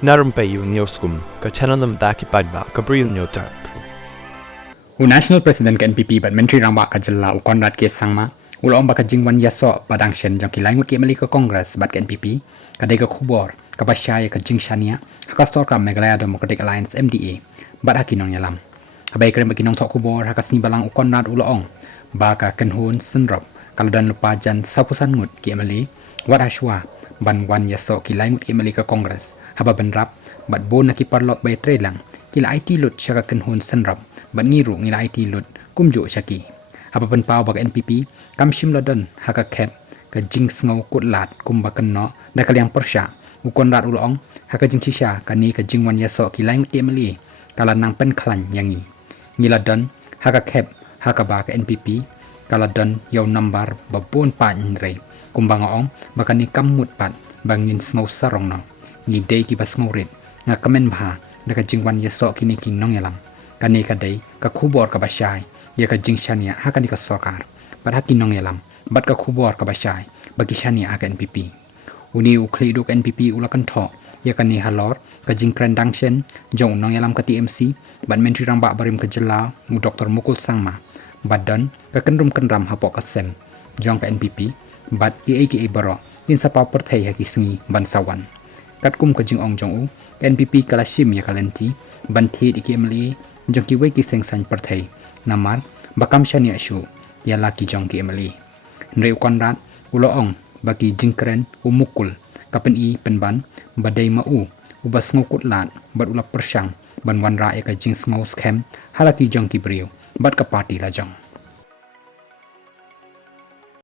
Na Rympei U ka channel ki paidbah ka Bri U Hynñiewtrep. National President ke NPP bat Menteri Rambak ka jella Konrad ke sangma ulong ba ka Jingwan yaso badang shen jong ki Ngut ke mali ka Congress bat ke NPP Kadei ka khubor ka Shaniah ka Shaniah ka stor ka Meghalaya Democratic Alliance MDA bat hakinong yalam habai krem kinong thok khubor ha ka sni balang Konrad ulong ba ka kenhun senrop kaladan lupa jan sapusan Ngut ke mali wat hashwa ban wan yaso ki Ngut ke mali ka Congress haba benrap bat bon na ki parlok bay trelang kila IT lut syaka kenhun senrop ban ngiru ngila IT lut kumjo syaki haba pen pau bag NPP kam shim ladan haka kep ka jing sngo kutlat kumba kenno da kaliang persya ukon rat ulong haka jing shisha kani ka jingwan yaso ki Ngut ke mali kala nang pen klan yangi ngiladan haka kep haka ba ka NPP kala dan yaw nambar babon pa nre kumba ngong bakani kamut pat bangin sngo sarong no ni day ki bas ngorit nga kamen bha da ka jingwan yaso kini king nong yalam kani kadei ka khubor ka bashai ya ka Shaniah hakani ka sarkar par hakin nong yalam bat ka khubor ka bashai bagi Shaniah ka NPP uni ukli duk NPP ulakan tho ya kani halor ka jingkran dangshen jong nong yalam ka TMC bat menteri ramba barim ka jela Dr Mukul sangma badan ka kenram hapok ka sem jong ka NPP bat ki baroh tin sapau perthai ha ki singi ban sawan kat kum ka jing ong jong u NPP kala shim ya kalenti ban thi ki mli jong ki we ki seng san perthai namar bakam Shaniah shu ya laki jong ki mli nrei konrat ulo ong bagi jingkren umukul kapen I penban badai mau ubas ngukut lat bat ulap persyang ban wan ra ya ka jing smau scam halaki jong ki Bri U bat ka party la jong